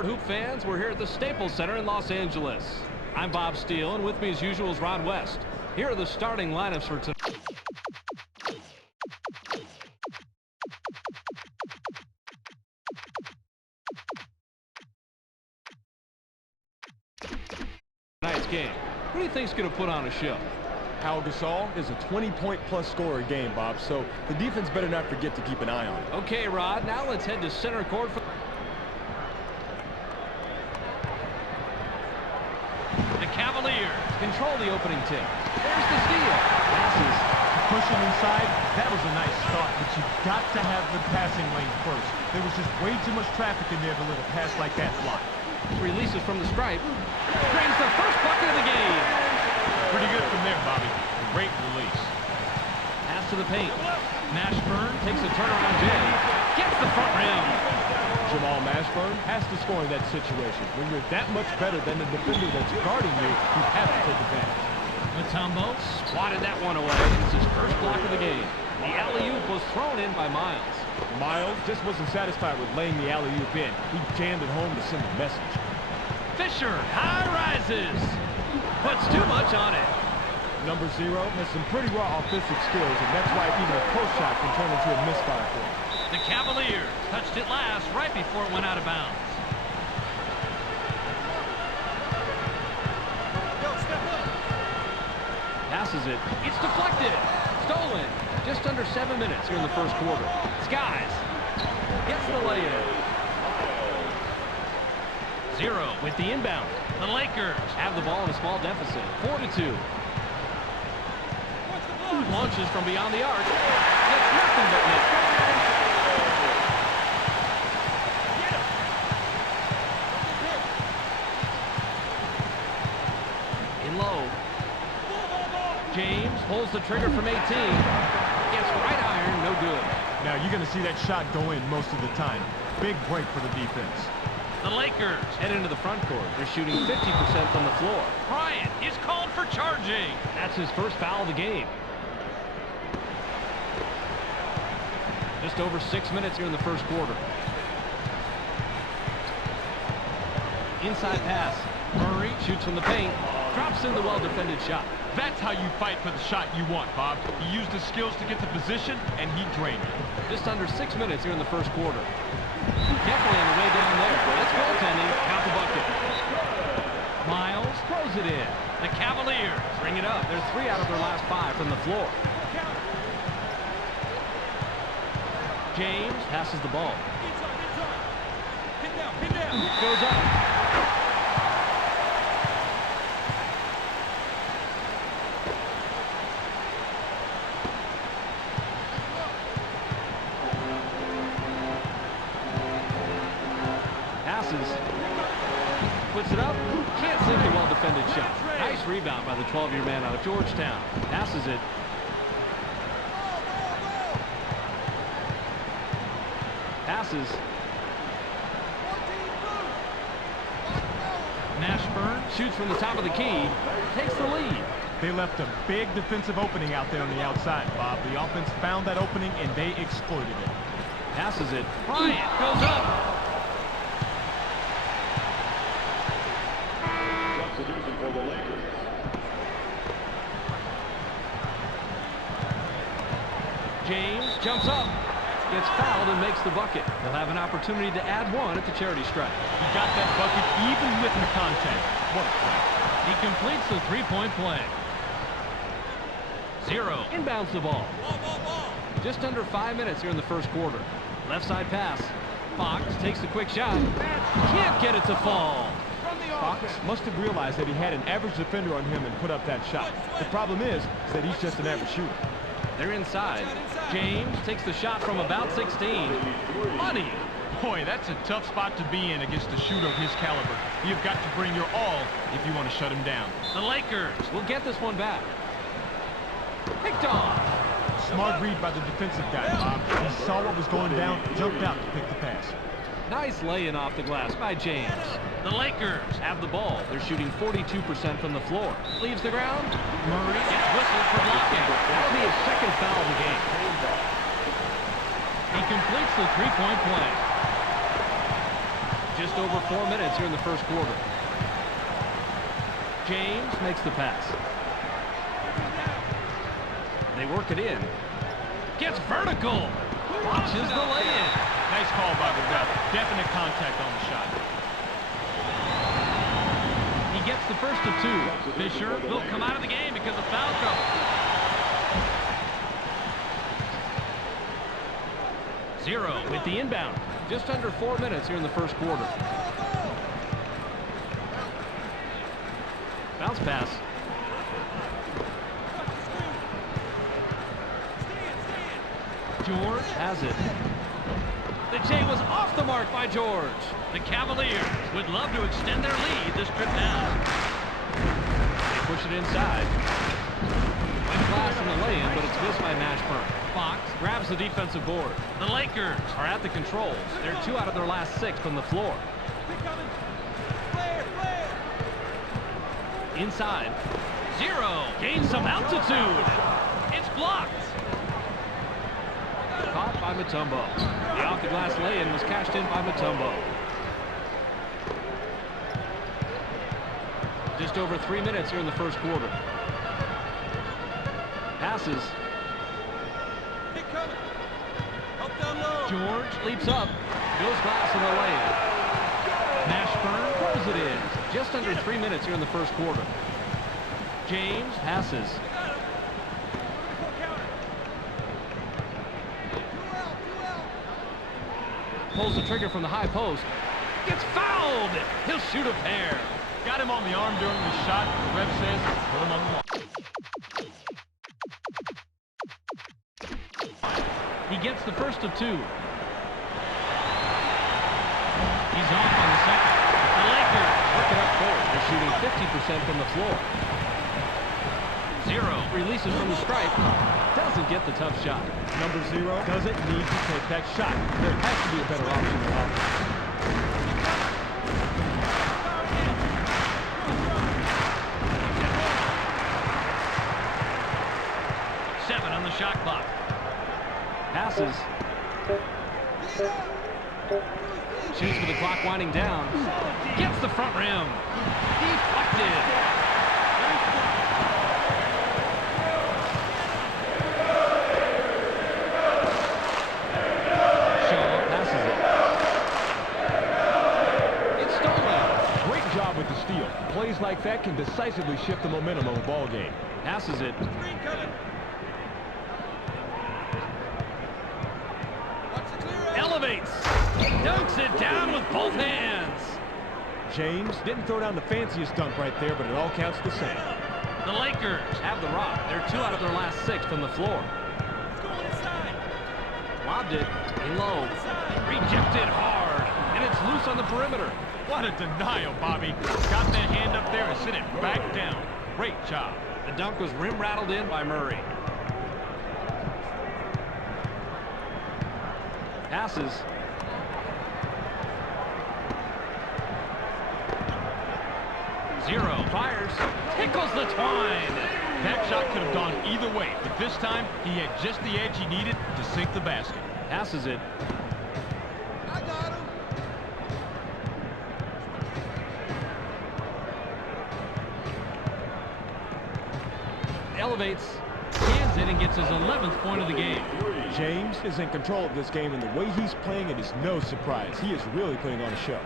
Smart Hoop fans, we're here at the Staples Center in Los Angeles. I'm Bob Steele, and with me as usual is Ron West. Here are the starting lineups for tonight. Tonight's game. Who do you think's going to put on a show? Al Gasol is a 20-point-plus scorer game, Bob, so the defense better not forget to keep an eye on it. Okay, Rod, now let's head to center court. The Cavaliers control the opening tip. There's the steal. Passes. Pushing inside, that was a nice start, but you've got to have the passing lane first. There was just way too much traffic in there to let a pass like that fly. Releases from the stripe. Brings the first bucket of the game. Pretty good from there, Bobby. Great release. Pass to the paint. Mashburn takes a turnaround Jay. Gets the front rim. Jamal Mashburn has to score in that situation. When you're that much better than the defender that's guarding you, you have to take advantage. Mutombo swatted that one away. It's his first block of the game. The alley-oop was thrown in by Miles. Miles just wasn't satisfied with laying the alley-oop in. He jammed it home to send a message. Fisher high rises. Puts too much on it. Number 0 has some pretty raw offensive skills, and that's why even a close shot can turn into a misfire for him. The Cavaliers touched it last right before it went out of bounds. Passes it. It's deflected. Stolen. Just under 7 minutes here in the first quarter. Skies gets the lay-in. 0 with the inbound. The Lakers have the ball in a small deficit. 4-2. Launches from beyond the arc. Gets nothing but net. In low. James pulls the trigger from 18. Gets right iron, no good. Now you're going to see that shot go in most of the time. Big break for the defense. The Lakers head into the front court. They're shooting 50% from the floor. Bryant is called for charging. That's his first foul of the game. Just over 6 minutes here in the first quarter. Inside pass. Murray shoots from the paint. Drops in the well-defended shot. That's how you fight for the shot you want, Bob. He used his skills to get the position, and he drained it. Just under 6 minutes here in the first quarter. Definitely on the way down there. That's goaltending. Count the bucket. Miles throws it in. The Cavaliers bring it up. They're 3 out of their last 5 from the floor. James passes the ball. Goes up. Puts it up. Can't sink a well-defended shot. Nice rebound by the 12-year man out of Georgetown. Passes it. Passes. Mashburn shoots from the top of the key. Takes the lead. They left a big defensive opening out there on the outside, Bob. The offense found that opening, and they exploited it. Passes it. Bryant goes up. For the Lakers. James jumps up, gets fouled, and makes the bucket. They'll have an opportunity to add one at the charity stripe. He got that bucket even with the contact. What a play. He completes the three-point play. 0 inbounds the ball. Just under 5 minutes here in the first quarter. Left side pass. Fox takes the quick shot. Can't get it to fall. Fox must have realized that he had an average defender on him and put up that shot. The problem is that he's just an average shooter. They're inside. James takes the shot from about 16. Money. Boy, that's a tough spot to be in against a shooter of his caliber. You've got to bring your all if you want to shut him down. The Lakers will get this one back. Picked off. Smart read by the defensive guy, Bob. He saw what was going down, jumped out to pick the pass. Nice laying off the glass by James. The Lakers have the ball. They're shooting 42% from the floor. Leaves the ground. Murray gets whistled for blocking. That'll be his second foul of the game. He completes the three-point play. Just over 4 minutes here in the first quarter. James makes the pass. They work it in. Gets vertical. Watches the lay-in. Nice call by the ref. Definite contact on the shot. He gets the first of 2. Fisher will come out of the game because of foul trouble. 0 with the inbound. Just under 4 minutes here in the first quarter. Bounce pass. George has it. The J was off the mark by George. The Cavaliers would love to extend their lead this trip down. They push it inside. Quick pass in the lay-in, but it's missed by Mashburn. Fox grabs the defensive board. The Lakers are at the controls. They're 2 out of their last 6 from the floor. Inside. 0. Gains some altitude. It's blocked. Caught by Mutombo. The off-the-glass lay-in was cashed in by Mutombo. Just over 3 minutes here in the first quarter. Passes. George leaps up. Goes glass in the lane. Mashburn throws it in. Just under 3 minutes here in the first quarter. James passes. Pulls the trigger from the high post. Gets fouled. He'll shoot a pair. Got him on the arm during the shot. The ref says, put him on the line. He gets the first of 2. He's off on the second. The Lakers work it up court. They're shooting 50% from the floor. 0 releases from the stripe. Doesn't get the tough shot. Number 0 doesn't need to take that shot. There has to be a better option than offense. On the shot clock. Passes. Shoots with the clock winding down. Gets the front rim. Deflected. Shaw passes it. It's stolen. Great job with the steal. Plays like that can decisively shift the momentum of a ball game. Passes it. Elevates. Dunks it down with both hands. James didn't throw down the fanciest dunk right there, but it all counts the same. The Lakers have the rock. They're 2 out of their last 6 from the floor. Lobbed it in low. Rejected hard. And it's loose on the perimeter. What a denial, Bobby. Got that hand up there and sent it back down. Great job. The dunk was rim rattled in by Murray. Passes. Zero. Fires. Tickles the twine. That shot could have gone either way, but this time he had just the edge he needed to sink the basket. Passes it. I got him. Elevates. Hands it and gets his 11th point of the game. James is in control of this game, and the way he's playing it is no surprise. He is really putting on a show.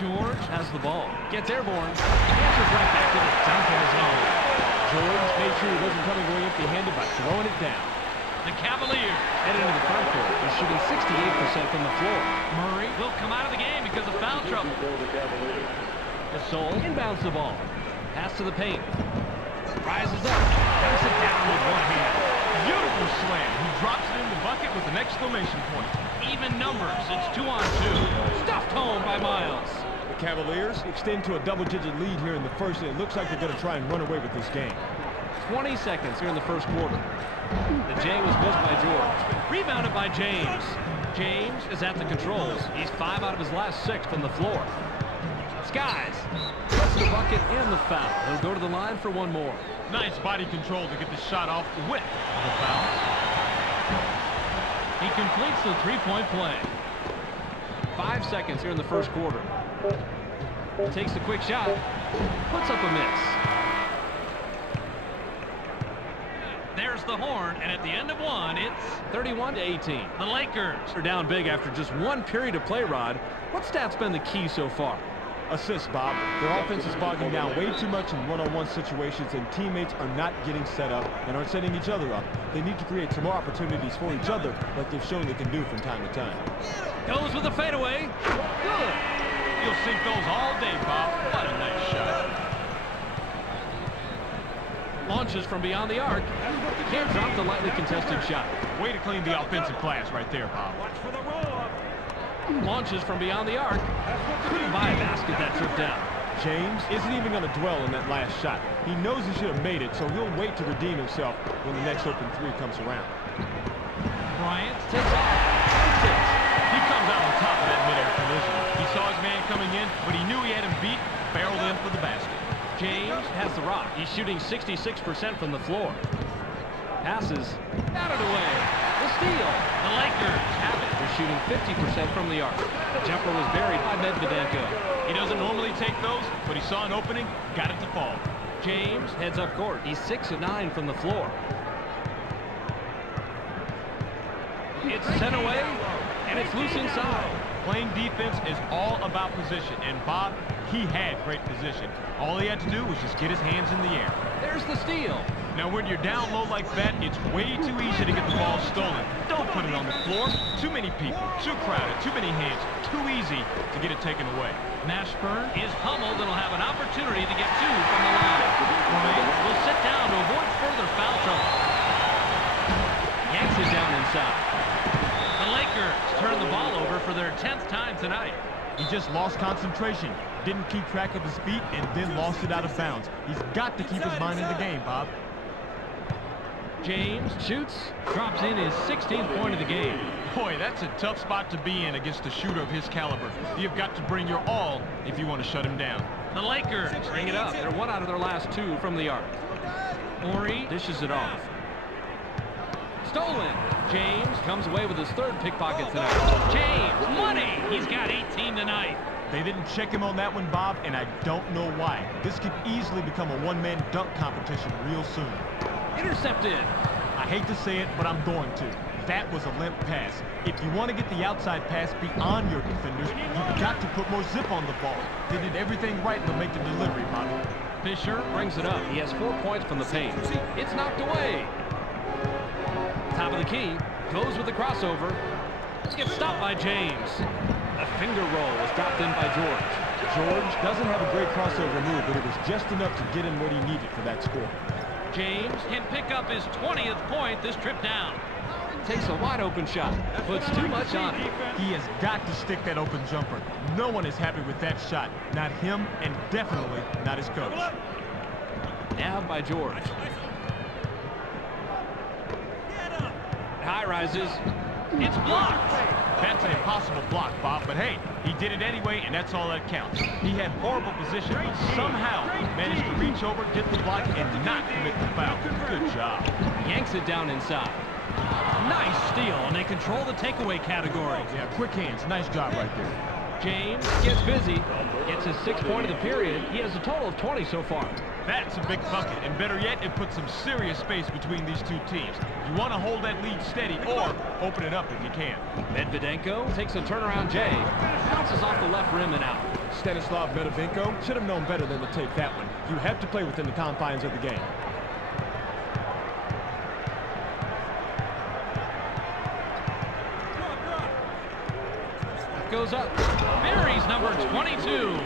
George has the ball. Gets airborne. Answers right back with a dunk on his own. George made sure he wasn't coming away empty-handed by throwing it down. The Cavaliers head into the front court. They're shooting 68% from the floor. Murray will come out of the game because of foul trouble. Gasol inbounds the ball. Pass to the paint. Rises up. Dunks it down with one hand. Beautiful slam. He drops it in the bucket with an exclamation point. Even numbers. It's 2-on-2. Stuffed home by Miles. The Cavaliers extend to a double-digit lead here in the first, and it looks like they're going to try and run away with this game. 20 seconds here in the first quarter. The J was missed by George. Rebounded by James. James is at the controls. He's 5 out of his last 6 from the floor. Skies gets the bucket and the foul. He'll go to the line for one more. Nice body control to get the shot off with the foul. He completes the three-point play. 5 seconds here in the first quarter. Takes a quick shot. Puts up a miss. There's the horn, and at the end of one, it's 31-18. The Lakers are down big after just one period of play, Rod. What stat's been the key so far? Assists, Bob. Their offense is bogging down way too much in one-on-one situations, and teammates are not getting set up and aren't setting each other up. They need to create some more opportunities for each other like they've shown they can do from time to time. Goes with a fadeaway. Good. You'll sink those all day, Bob. What a nice shot. Launches from beyond the arc. Can't drop the lightly contested shot. Way to clean the offensive glass right there, Bob. Launches from beyond the arc. Couldn't buy a basket that trip down. James isn't even going to dwell on that last shot. He knows he should have made it, so he'll wait to redeem himself when the next open three comes around. Bryant takes off. Takes it. He comes out on top of that mid-air collision. He saw his man coming in, but he knew he had him beat, barreled in for the basket. James has the rock. He's shooting 66% from the floor. Passes. Got it away. The steal. The Lakers have it. They're shooting 50% from the arc. The jumper was buried by Medvedenko. He doesn't normally take those, but he saw an opening, got it to fall. James heads up court. He's 6 of 9 from the floor. It's sent away, and it's loose inside. Playing defense is all about position, and Bob, he had great position. All he had to do was just get his hands in the air. There's the steal. Now, when you're down low like that, it's way too easy to get the ball stolen. Don't put it on the floor. Too many people, too crowded, too many hands, too easy to get it taken away. Mashburn is pummeled and will have an opportunity to get 2 from the line. Bryant will sit down to avoid further foul trouble. Yanks it down inside. The Lakers turn the ball over for their 10th time tonight. He just lost concentration, didn't keep track of his feet, and then lost it out of bounds. He's got to keep his mind in the game, Bob. James shoots, drops in his 16th point of the game. Boy, that's a tough spot to be in against a shooter of his caliber. You've got to bring your all if you want to shut him down. The Lakers bring it up. They're 1 out of their last 2 from the arc. Ori dishes it off. Stolen. James comes away with his 3rd pickpocket tonight. James, money. He's got 18 tonight. They didn't check him on that one, Bob, and I don't know why. This could easily become a one-man dunk competition real soon. Intercepted. I hate to say it, but I'm going to. That was a limp pass. If you want to get the outside pass beyond your defenders, you've got to put more zip on the ball. They did everything right to make the delivery, Bobby. Fisher brings it up. He has 4 points from the paint. It's knocked away. Top of the key. Goes with the crossover. Gets stopped by James. A finger roll was dropped in by George. George doesn't have a great crossover move, but it was just enough to get him what he needed for that score. James can pick up his 20th point this trip down. Takes a wide open shot. Puts too much on it. He has got to stick that open jumper. No one is happy with that shot. Not him, and definitely not his coach. Nabbed by George. High rises. It's blocked. That's an impossible block, Bob, but hey, he did it anyway, and that's all that counts. He had horrible position, but somehow managed to reach over, get the block, and not commit the foul. Good job. Yanks it down inside. Nice steal, and they control the takeaway category. Yeah, quick hands. Nice job right there. James gets busy. Gets his 6th point of the period. He has a total of 20 so far. That's a big bucket, and better yet, it puts some serious space between these two teams. You want to hold that lead steady or open it up if you can. Medvedenko takes a turnaround J. Bounces off the left rim and out. Stanislav Medvedenko should have known better than to take that one. You have to play within the confines of the game. Goes up. Buries number 22.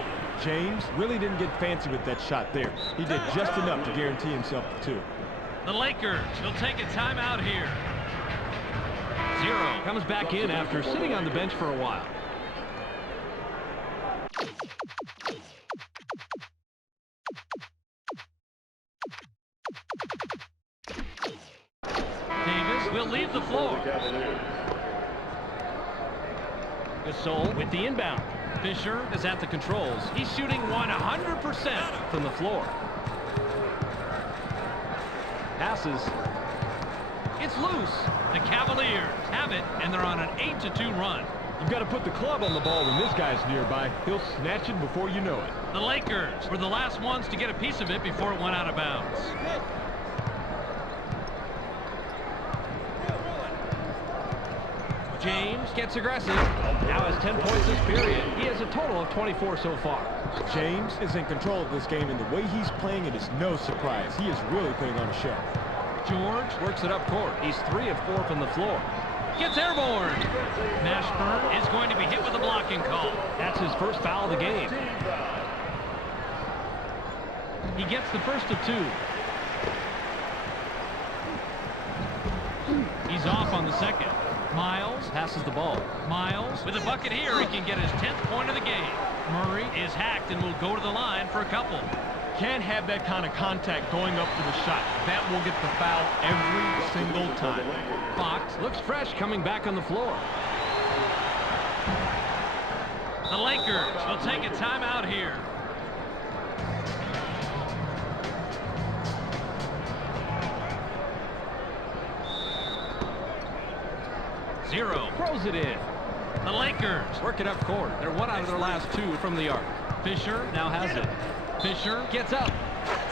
James really didn't get fancy with that shot there. He did just enough to guarantee himself the 2. The Lakers will take a timeout here. 0 comes back in after sitting on the bench for a while. Davis will leave the floor. Gasol with the inbound. Fisher is at the controls. He's shooting 100% from the floor. Passes. It's loose. The Cavaliers have it, and they're on an 8-2 run. You've got to put the club on the ball when this guy's nearby. He'll snatch it before you know it. The Lakers were the last ones to get a piece of it before it went out of bounds. James gets aggressive. Now has 10 points this period. He has a total of 24 so far. James is in control of this game, and the way he's playing it is no surprise. He is really putting on a show. George works it up court. He's 3 of 4 from the floor. Gets airborne. Mashburn is going to be hit with a blocking call. That's his first foul of the game. He gets the first of 2. He's off on the second. Miles passes the ball. Miles with a bucket here. He can get his 10th point of the game. Murray is hacked and will go to the line for a couple. Can't have that kind of contact going up for the shot. That will get the foul every single time. Fox looks fresh coming back on the floor. The Lakers will take a timeout here. Zero. Throws it in. The Lakers work it up court. They're 1 out of their last 2 from the arc. Fisher now has it. Fisher gets up.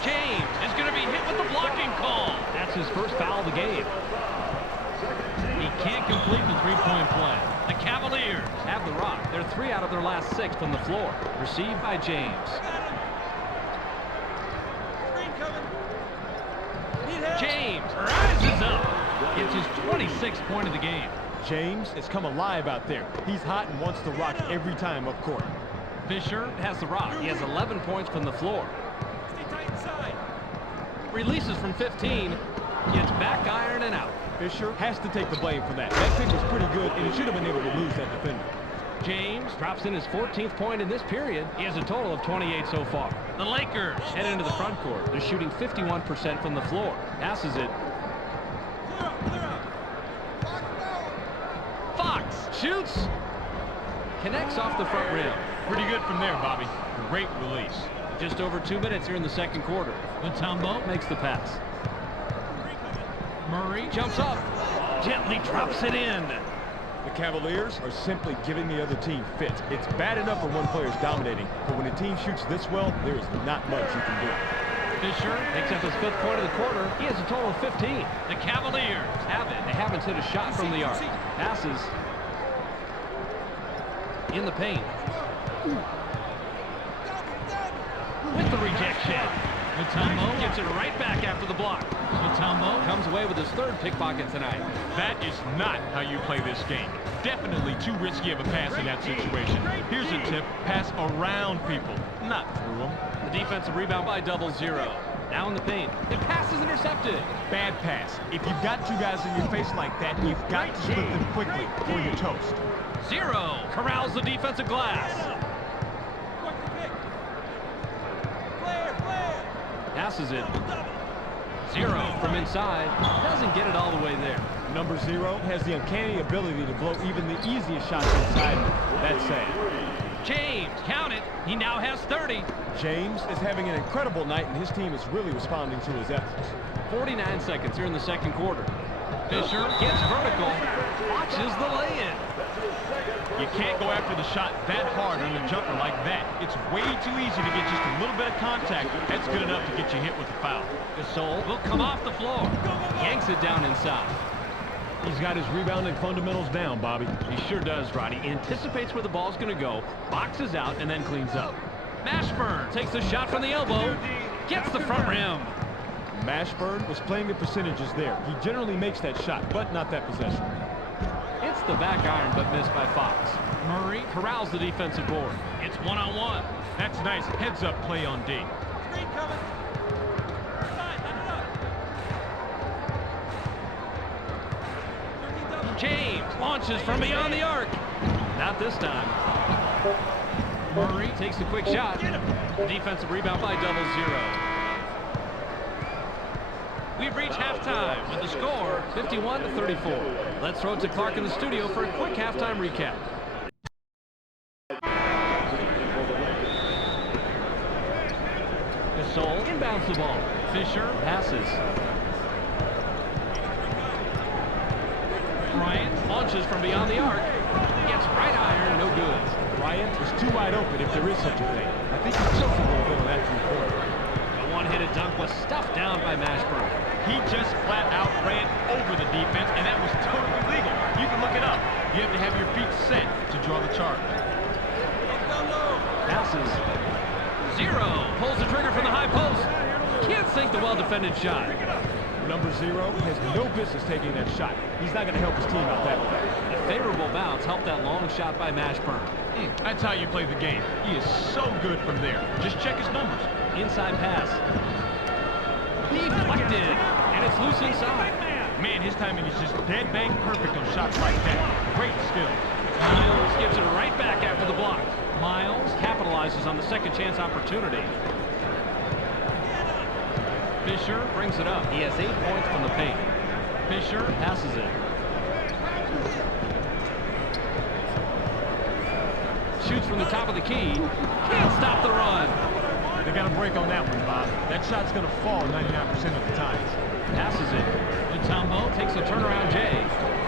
James is going to be hit with the blocking call. That's his first foul of the game. He can't complete the three-point play. The Cavaliers have the rock. They're 3 out of their last 6 from the floor. Received by James. James rises up. Gets his 26th point of the game. James has come alive out there. He's hot and wants to rock every time up court. Fisher has the rock. He has 11 points from the floor. Releases from 15. Gets back iron and out. Fisher has to take the blame for that. That pick was pretty good, and he should have been able to lose that defender. James drops in his 14th point in this period. He has a total of 28 so far. The Lakers head into the front court. They're shooting 51% from the floor. Passes it. Fox shoots. Connects off the front rim. Pretty good from there, Bobby. Great release. Just over 2 minutes here in the second quarter. Mutombo makes the pass. Murray jumps up. Gently drops it in. The Cavaliers are simply giving the other team fits. It's bad enough when one player is dominating, but when a team shoots this well, there is not much you can do. Fisher picks up his 5th point of the quarter. He has a total of 15. The Cavaliers have it. They haven't hit a shot from the arc. Passes in the paint. With the rejection. Mutombo gets it right back after the block. Mutombo comes away with his 3rd pickpocket tonight. That is not how you play this game. Definitely too risky of a pass in that situation. Here's a tip. Pass around people, not through them. The defensive rebound by 0-0. Now in the paint. The pass is intercepted. Bad pass. If you've got 2 guys in your face like that, you've got to split them quickly or you're toast. 0. Corrals the defensive glass. Passes it. 0 from inside. Doesn't get it all the way there. Number 0 has the uncanny ability to blow even the easiest shots inside. That's sad. James, count it. He now has 30. James is having an incredible night, and his team is really responding to his efforts. 49 seconds here in the second quarter. Fisher gets vertical. Watches the lay-in. You can't go after the shot that hard on a jumper like that. It's way too easy to get just a little bit of contact. That's good enough to get you hit with a foul. Gasol will come off the floor. Yanks it down inside. He's got his rebounding fundamentals down, Bobby. He sure does, Roddy. Anticipates where the ball's going to go, boxes out, and then cleans up. Mashburn takes the shot from the elbow. Gets the front rim. Mashburn was playing the percentages there. He generally makes that shot, but not that possession. It's the back iron, but missed by Fox. Murray corrals the defensive board. It's one-on-one. That's nice heads-up play on D. James launches from beyond the arc. Not this time. Murray takes a quick shot. Defensive rebound by 0-0. We've reached halftime with the score 51-34. Let's throw it to Clark in the studio for a quick halftime recap. Gasol inbounds the ball. Fisher passes. Bryant launches from beyond the arc. Gets right eye Bryant is too wide open if there is such a thing. I think he choked a little bit on that three-pointer. The one-handed dunk was stuffed down by Mashburn. He just flat out ran over the defense, and that was totally legal. You can look it up. You have to have your feet set to draw the charge. Passes. Zero. Pulls the trigger from the high post. Can't sink the well-defended shot. Number 0 has no business taking that shot. He's not going to help his team out that way. A favorable bounce helped that long shot by Mashburn. That's how you play the game. He is so good from there. Just check his numbers. Inside pass. Deflected. And it's loose inside. Man, his timing is just dead bang perfect on shots like that. Great skill. Miles gives it right back after the block. Miles capitalizes on the second chance opportunity. Fisher brings it up. He has 8 points from the paint. Fisher passes it. Shoots from the top of the key. Can't stop the run. They got a break on that one, Bob. That shot's going to fall 99% of the time. Passes it. Mutombo takes a turnaround J.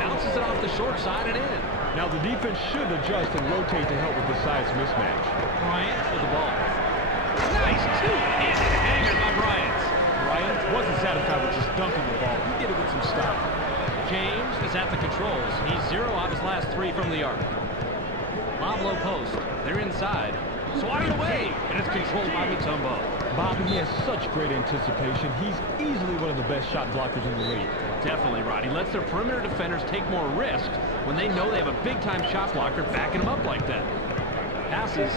Bounces it off the short side and in. Now the defense should adjust and rotate to help with the size mismatch. Bryant with the ball. Nice two-handed hanger by Bryant. Bryant wasn't satisfied with just dunking the ball. He did it with some style. James is at the controls. He's 0 out his last 3 from the arc. Lob low post. They're inside. Swatted away, and it's controlled by Mutombo. Bob, he has such great anticipation. He's easily one of the best shot blockers in the league. Definitely, Rod. He lets their perimeter defenders take more risks when they know they have a big-time shot blocker backing them up like that. Passes.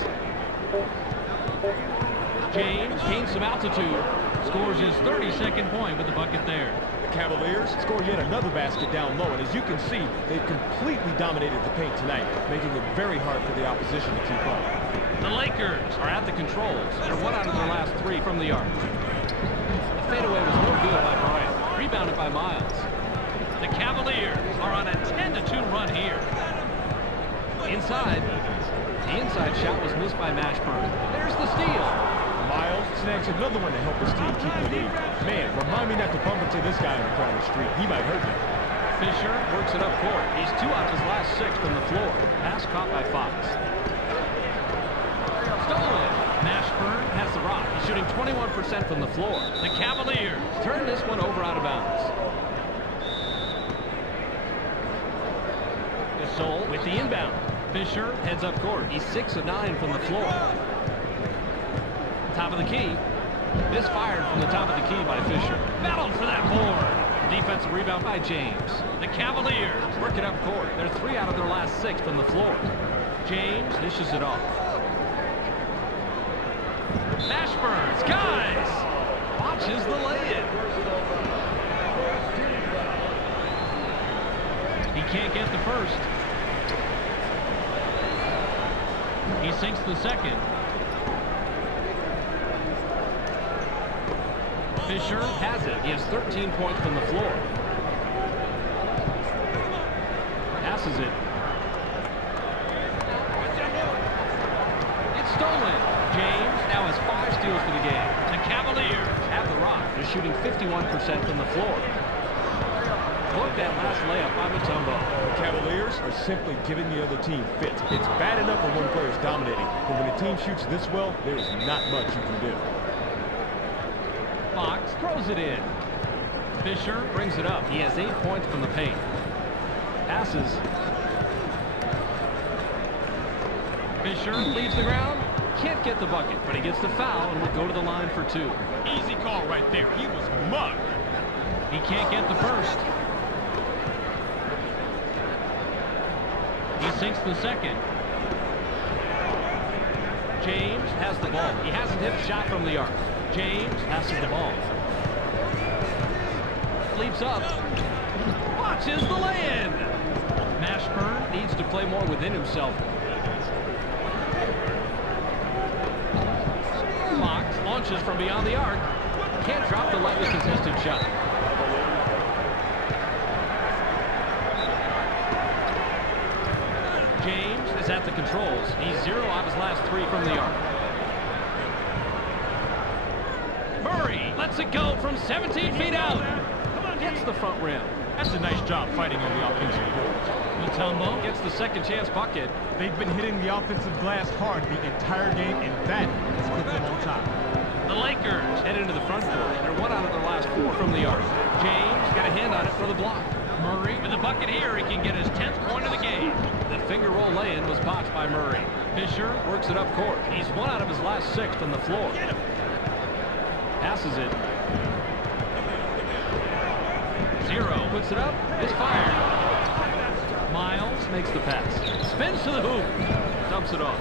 James gains some altitude. Scores his 32nd point with the bucket there. The Cavaliers score yet another basket down low, and as you can see, they've completely dominated the paint tonight, making it very hard for the opposition to keep up. The Lakers are at the controls. They're 1 out of their last 3 from the arc. The fadeaway was no good by Bryant. Rebounded by Miles. The Cavaliers are on a 10-2 run here. Inside. The inside shot was missed by Mashburn. There's the steal. Miles snags another one to help his team keep the lead. Man, remind me not to bump into this guy on a crowded street. He might hurt me. Fisher works it up court. He's 2 out of his last 6 from the floor. Pass caught by Fox. Stolen. Mashburn has the rock. He's shooting 21% from the floor. The Cavaliers turn this one over out of bounds. Gasol with the inbound. Fisher heads up court. He's 6 of 9 from the floor. Top of the key. Misfired from the top of the key by Fisher. Battled for that board. Defensive rebound by James. The Cavaliers work it up court. They're 3 out of their last 6 from the floor. James dishes it off. Mashburn, skies, watches the lay-in. He can't get the first. He sinks the second. Fisher has it. He has 13 points from the floor. Passes it. It's stolen. James now has 5 steals for the game. The Cavaliers have the rock. They're shooting 51% from the floor. Look at that last layup by Mutombo. The Cavaliers are simply giving the other team fits. It's bad enough when one player is dominating, but when a team shoots this well, there is not much you can do. Fox throws it in. Fisher brings it up. He has 8 points from the paint. Passes. Fisher leaves the ground. Can't get the bucket, but he gets the foul and will go to the line for 2. Easy call right there. He was mugged. He can't get the first. He sinks the second. James has the ball. He hasn't hit a shot from the arc. James passes the ball. Leaps up. Watches the lay-in. Mashburn needs to play more within himself. Fox launches from beyond the arc. Can't drop the lightly contested shot. James is at the controls. He's 0 out of his last 3 from the arc. Murray lets it go from 17 feet out. Gets the front rim. That's a nice job fighting on the offensive boards. Mutombo gets the second chance bucket. They've been hitting the offensive glass hard the entire game, and that has put them on top. The Lakers head into the front court. They're 1 out of their last 4 from the arc. James got a hand on it for the block. Murray with the bucket here. He can get his 10th point of the game. The finger roll lay-in was botched by Murray. Fisher works it up court. He's 1 out of his last 6 from the floor. Passes it. 0 puts it up. It's fired. Miles makes the pass. Spins to the hoop. Dumps it off.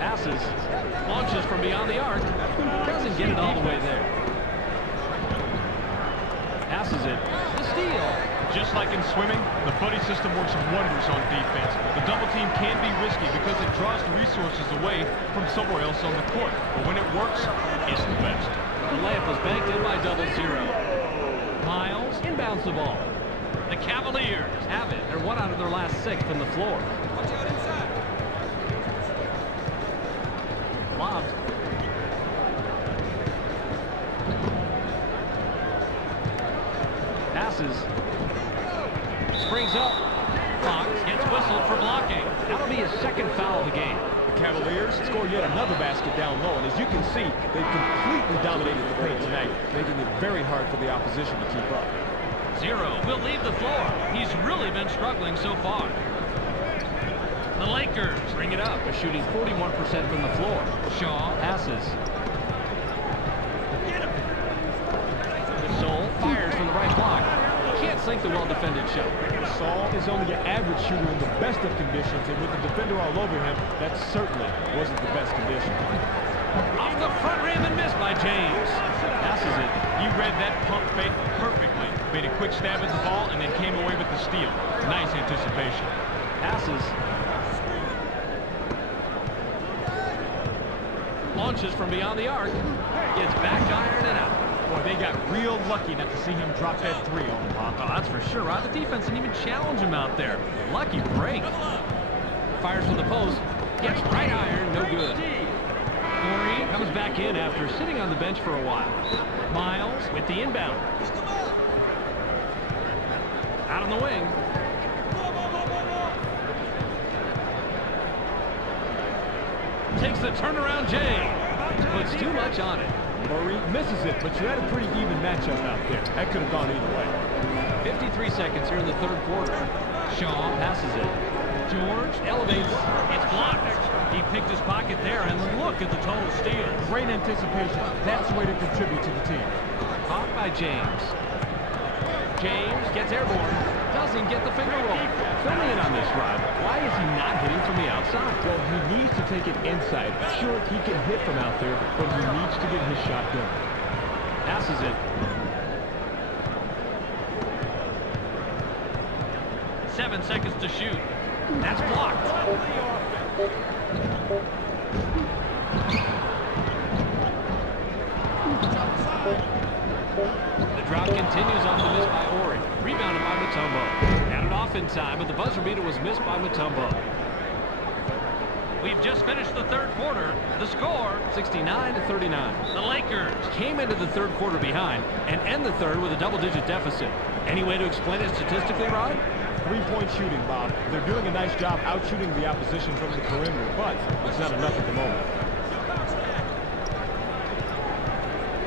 Passes. Launches from beyond the arc. Doesn't get it all the way there. Passes it. The steal. Just like in swimming, the buddy system works wonders on defense. The double team can be risky because it draws the resources away from somewhere else on the court. But when it works, it's the best. The layup was banked in by 0-0. Miles inbounds the ball. The Cavaliers have it. They're 1 out of their last 6 from the floor. Watch out inside. Lobbed. Passes. Springs up. Fox gets whistled for blocking. That'll be his 2nd foul of the game. The Cavaliers score yet another basket down low, and as you can see, they've completely dominated the paint tonight, making it very hard for the opposition to keep up. 0 will leave the floor. He's really been struggling so far. The Lakers bring it up. They're shooting 41% from the floor. Shaw passes. Gasol fires from the right block. Can't sink the well-defended shot. Saul is only an average shooter in the best of conditions, and with the defender all over him, that certainly wasn't the best condition. Off the front rim and missed by James. Passes it. You read that pump fake perfectly. Made a quick stab at the ball and then came away with the steal. Nice anticipation. Passes. Launches from beyond the arc. Gets back iron and out. Boy, they got real lucky not to see him drop that 3 on them, huh? Oh, that's for sure, Rod. The defense didn't even challenge him out there. Lucky break. Fires from the post. Gets right iron. No good. Corey comes back in after sitting on the bench for a while. Miles with the inbound. Out on the wing. Takes the turnaround J. Puts too much on it. Murray misses it, but you had a pretty even matchup out there. That could have gone either way. 53 seconds here in the 3rd quarter. Shaw passes it. George elevates. It's blocked. He picked his pocket there, and look at the total steal. Great anticipation. That's the way to contribute to the team. Caught by James. James gets airborne. Doesn't get the finger roll. Fill me in on this, Rod. Why is he not hitting from the outside? Well, he needs to take it inside. Sure, he can hit from out there, but he needs to get his shot done. Passes it. 7 seconds to shoot. That's blocked. The drought continues off the miss by Ori. Rebounded by Mutombo. Had it off in time, but the buzzer beater was missed by Mutombo. We've just finished the 3rd quarter. The score, 69-39. The Lakers came into the 3rd quarter behind and end the 3rd with a double-digit deficit. Any way to explain it statistically, Rod? 3-point shooting, Bob. They're doing a nice job out-shooting the opposition from the perimeter, but it's not enough at the moment.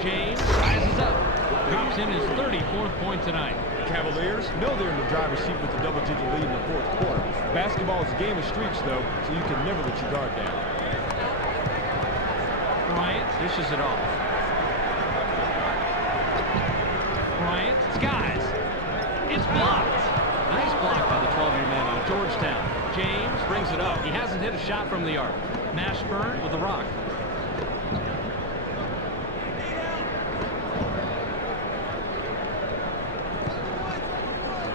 James rises up. Drops in his 34th point tonight. The Cavaliers know they're in the driver's seat with a double-digit lead in the 4th quarter. Basketball is a game of streaks, though, so you can never let your guard down. Bryant dishes it off. Bryant skies. It's blocked. Nice block by the 12-year man out of Georgetown. James brings it up. He hasn't hit a shot from the arc. Mashburn with the rock.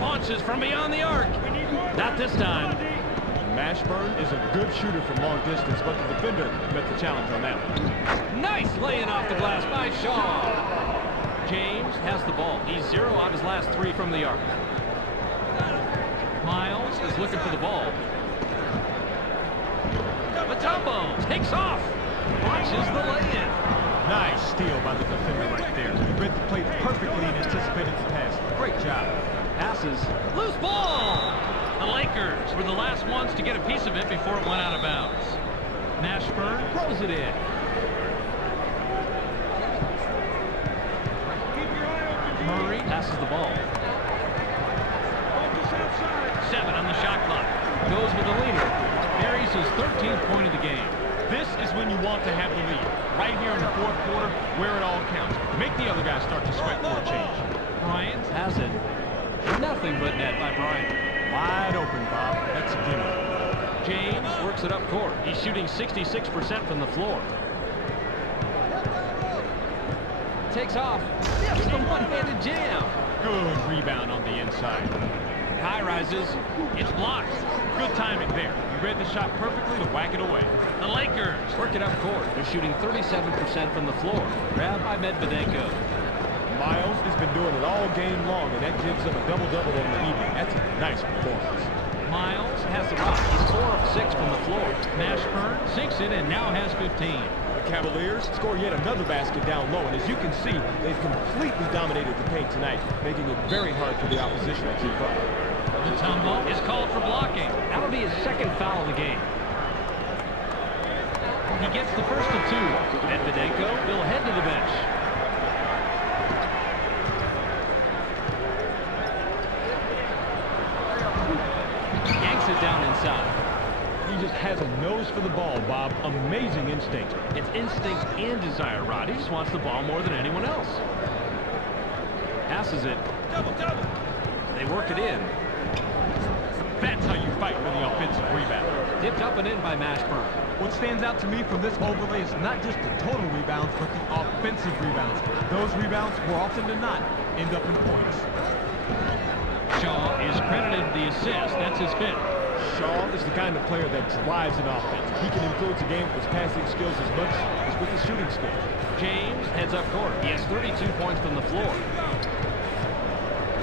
Launches from beyond the arc. Not this time. Mashburn is a good shooter from long distance, but the defender met the challenge on that one. Nice laying off the glass by Shaw. James has the ball. He's 0 out of his last 3 from the arc. Miles is looking for the ball. Mutombo takes off. Watches the lay-in. Nice steal by the defender right there. He read the play perfectly and anticipated the pass. Great job. Passes. Loose ball! The Lakers were the last ones to get a piece of it before it went out of bounds. Mashburn throws it in. Murray passes the ball. 7 on the shot clock. Goes with the leader. Buries his 13th point of the game. This is when you want to have the lead. Right here in the fourth quarter, where it all counts. Make the other guy start to sweat for a change. Bryant has it. Nothing but net by Bryant. Wide open, Bob. That's a gimme. James works it up court. He's shooting 66% from the floor. Takes off. Yes, the one-handed jam. Good rebound on the inside. High rises. It's blocked. Good timing there. He read the shot perfectly to whack it away. The Lakers work it up court. They're shooting 37% from the floor. Grabbed by Medvedenko. Miles has been doing it all game long, and that gives them a double-double on the evening. That's a nice performance. Miles has the rock. He's 4 of 6 from the floor. Mashburn sinks it and now has 15. The Cavaliers score yet another basket down low, and as you can see, they've completely dominated the paint tonight, making it very hard for the opposition to keep up. The tumble is called for blocking. That'll be his second foul of the game. He gets the first of 2. Medvedenko will head to the bench. Yanks it down inside. He just has a nose for the ball, Bob. Amazing instinct. It's instinct and desire, Rod. He just wants the ball more than anyone else. Passes it. They work it in. That's how you fight for the offensive rebound. Dipped up and in by Mashburn. What stands out to me from this overlay is not just the total rebounds, but the offensive rebounds. Those rebounds, more often than not, end up in points. Shaw is credited the assist. That's his 5th. Shaw is the kind of player that drives an offense. He can influence a game with his passing skills as much as with his shooting skills. James heads up court. He has 32 points from the floor.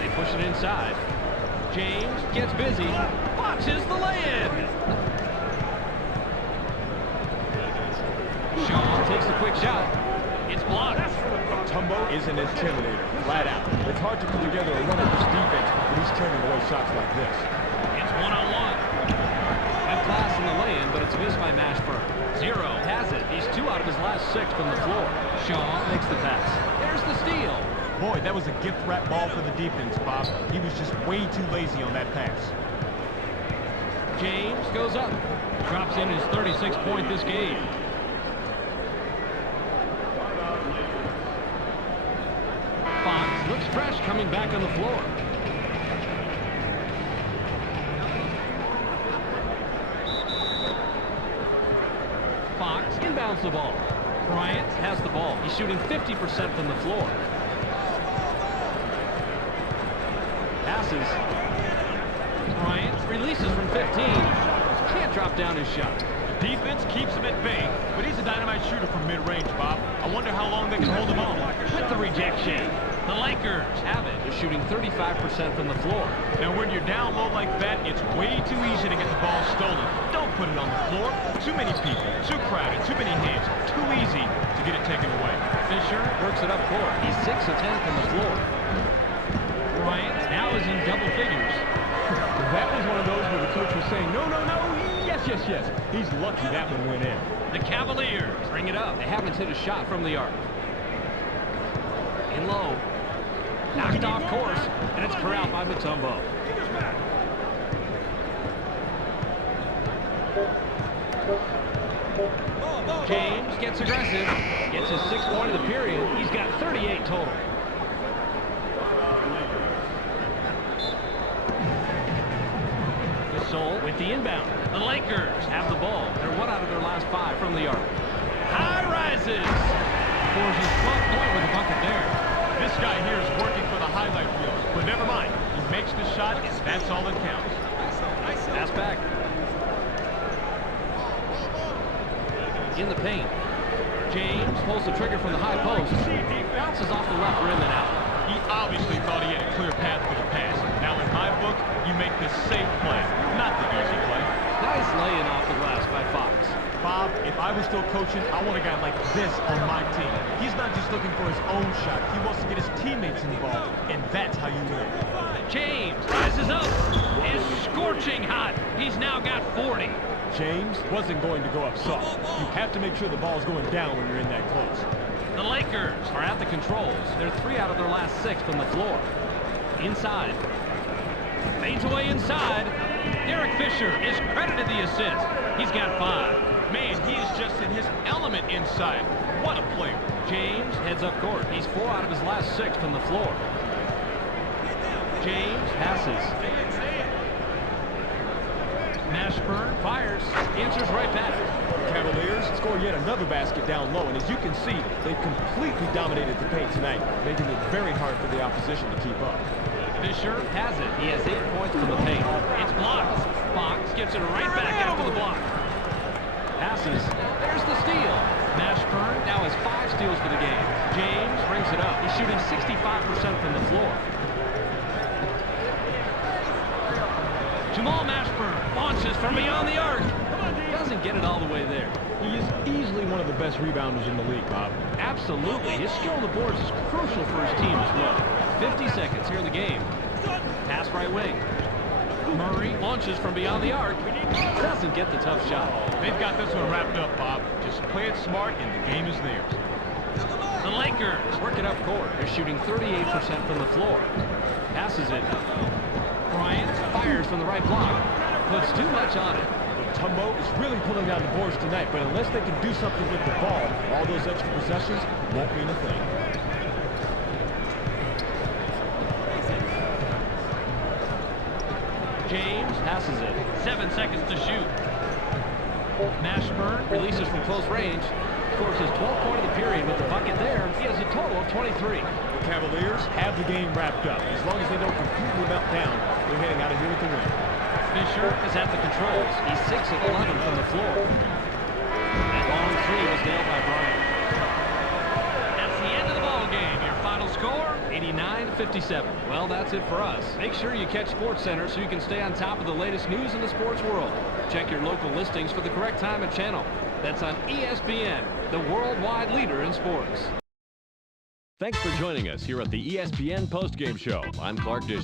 They push it inside. James gets busy. Watches the lay-in. Shaw takes the quick shot. It's blocked. Tumbo is an intimidator, flat out. It's hard to put together a run of this defense when he's turning away shots like this. It's one-on-one. Good class in the lay-in, but it's missed by Mashburn. 0 has it. He's 2 out of his last 6 from the floor. Shaw makes the pass. There's the steal. Boy, that was a gift wrap ball for the defense, Bob. He was just way too lazy on that pass. James goes up. Drops in his 36th point this game. Fox looks fresh coming back on the floor. Fox inbounds the ball. Bryant has the ball. He's shooting 50% from the floor. Passes. Bryant releases from 15. Can't drop down his shot. The defense keeps him at bay, but he's a dynamite shooter from mid-range, Bob. I wonder how long they can hold him on. With the rejection. The Lakers have it. They're shooting 35% from the floor. Now, when you're down low like that, it's way too easy to get the ball stolen. Don't put it on the floor. Too many people, too crowded, too many hands. Too easy to get it taken away. Fisher works it up court. He's 6 of 10 from the floor. Bryant now is in double figures. That was one of those where the coach was saying, no, no, no, yes, yes, yes. He's lucky that one went in. The Cavaliers bring it up. They haven't hit a shot from the arc. In low. Knocked off course, and it's corralled by Mutombo. James gets aggressive. Gets his 6th point of the period. He's got 38 total. Gasol with the inbound. The Lakers have the ball. They're 1 out of their last 5 from the arc. High rises. Scores his 12th point with a bucket there. This guy here is working for the highlight reel, but never mind. He makes the shot, and that's all that counts. Pass back. In the paint. James pulls the trigger from the high post. Bounces off the left rim and out. He obviously thought he had a clear path for the pass. Now, in my book, you make the safe play, not the easy play. Nice laying off the glass by Fox. Bob, if I I was still coaching, I want a guy like this on my team. He's not just looking for his own shot. He wants to get his teammates involved, and that's how you win. James rises up. Is scorching hot. He's now got 40. James wasn't going to go up soft. You have to make sure the ball is going down when you're in that close. The Lakers are at the controls. They're 3 out of their last 6 from the floor. Inside. Fades away inside. Derek Fisher is credited the assist. He's got 5. Man, he is just in his element inside. What a player. James heads up court. He's 4 out of his last 6 from the floor. James passes. Mashburn fires. Answers right back. The Cavaliers score yet another basket down low, and as you can see, they've completely dominated the paint tonight, making it very hard for the opposition to keep up. Fisher has it. He has 8 points from the paint. It's blocked. Fox gets it right back after the block. Passes. There's the steal. Mashburn now has 5 steals for the game. James brings it up. He's shooting 65% from the floor. Jamal Mashburn launches from beyond the arc. Doesn't get it all the way there. He is easily one of the best rebounders in the league, Bob. Absolutely. His skill on the boards is crucial for his team as well. 50 seconds here in the game. Pass right wing. Murray launches from beyond the arc. Doesn't get the tough shot. They've got this one wrapped up, Bob. Just play it smart, and the game is theirs. The Lakers work it up court. They're shooting 38% from the floor. Passes it. Bryant fires from the right block. Puts too much on it. Tumbo is really pulling down the boards tonight, but unless they can do something with the ball, all those extra possessions won't mean a thing. James passes it. 7 seconds to shoot. Mashburn releases from close range. Scores his 12th point of the period with the bucket there. He has a total of 23. The Cavaliers have the game wrapped up. As long as they don't completely melt down, they're heading out of here with the win. Fisher is at the controls. He's 6 of 11 from the floor. That long 3 was nailed by Bryant. That's the end of the ball game. Your final score, 89-57. Well, that's it for us. Make sure you catch SportsCenter so you can stay on top of the latest news in the sports world. Check your local listings for the correct time and channel. That's on ESPN, the worldwide leader in sports. Thanks for joining us here at the ESPN postgame show. I'm Clark Dish.